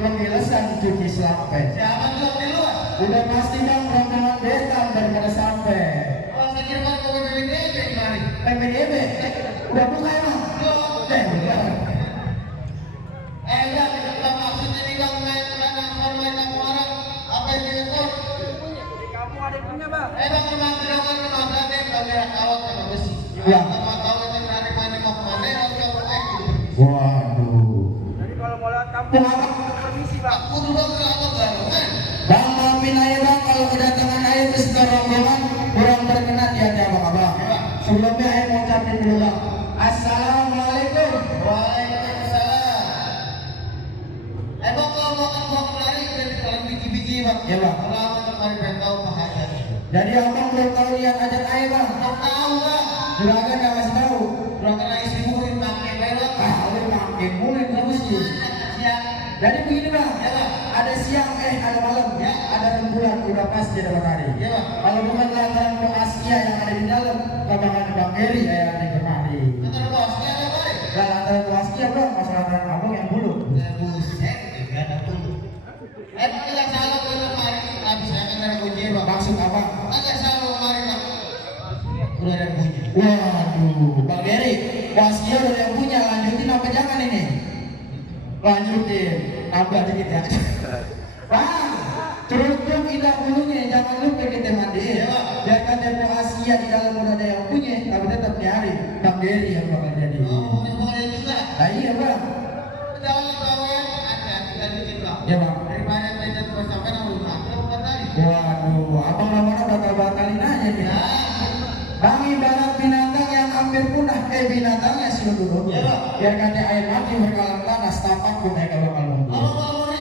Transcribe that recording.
penggilesan cuci sampai. Siapa tuh di luar? Udah pasti bang rombongan betam daripada sampai. Oh, saya kira kan kau PPDB kemarin. PPDB udah buka emang? Bukan. Enggak, kita maksudnya nih bang, main kemarin apa yang direkod? Di kamu ada yang punya bang? Bang, memang tidak kan kemarin deh, kamera kawat sama besi. Ya. Sama kawat yang dari mana mau kemana, harus kamu Waduh. Jadi kalau mau lewat kampung abang butuh permisi bang. Aku dulu ke apa kan? Bang maafin aja bang kalau kedatangan air ke sekitar rombongan kurang berkenan di hati abang-abang. Sebelumnya air mau ucapin dulu bang. Assalamualaikum. Waalaikumsalam. Bang, kalau mau lari dari dalam biji-biji bang. Ya bang. Kalau kemarin pengen tahu bahaya. Jadi abang belum tahu lihat ajat air bang. Belum tahu bang. Juragan nggak kasih tahu. Juragan lagi sibuk pakai belok. Lu makin mulai bagus sih. Jadi begini bang. Ya bang. Ada siang ada malam ya. Ada rembulan udah pasti ada matahari. Ya bang. Kalau bukan lantaran Bang Askia yang ada di dalam, kabangan Bang Heri yang ada di kemari. Antara bosnya ada apa? Dan lantaran Bang Askia bang, masalah lantaran abang yang bulu. Buset, tidak ada pun. Tidak salah kalau kemarin habis akan ada bunyi bang. Maksud abang? Agak salah kemarin bang. Udah ada bunyi. Waduh, Bang Heri, Bang Askia udah yang punya, lanjutin apa jangan ini? Lanjutin, tambah dikit ya. Bang, cukup indah bulunya, jangan lupa kita mandiin. Biar kata Bang Askia di dalam udah ada yang punya, tapi tetap nyari Bang Heri yang bakal jadi. Oh, boleh juga. Nah iya bang. Jangan bawain ada kita dikit bang. Ya bang. Daripada kita terus sampai namun aku bukan tadi. Waduh, abang lama-lama bakal-bakalin aja nih. Ya. Bang ibarat binatang yang hampir punah, binatangnya sih dulu. Ya bang. Biar kata air mati berkalang panas, tapak pun mereka bakal nunggu. Kalau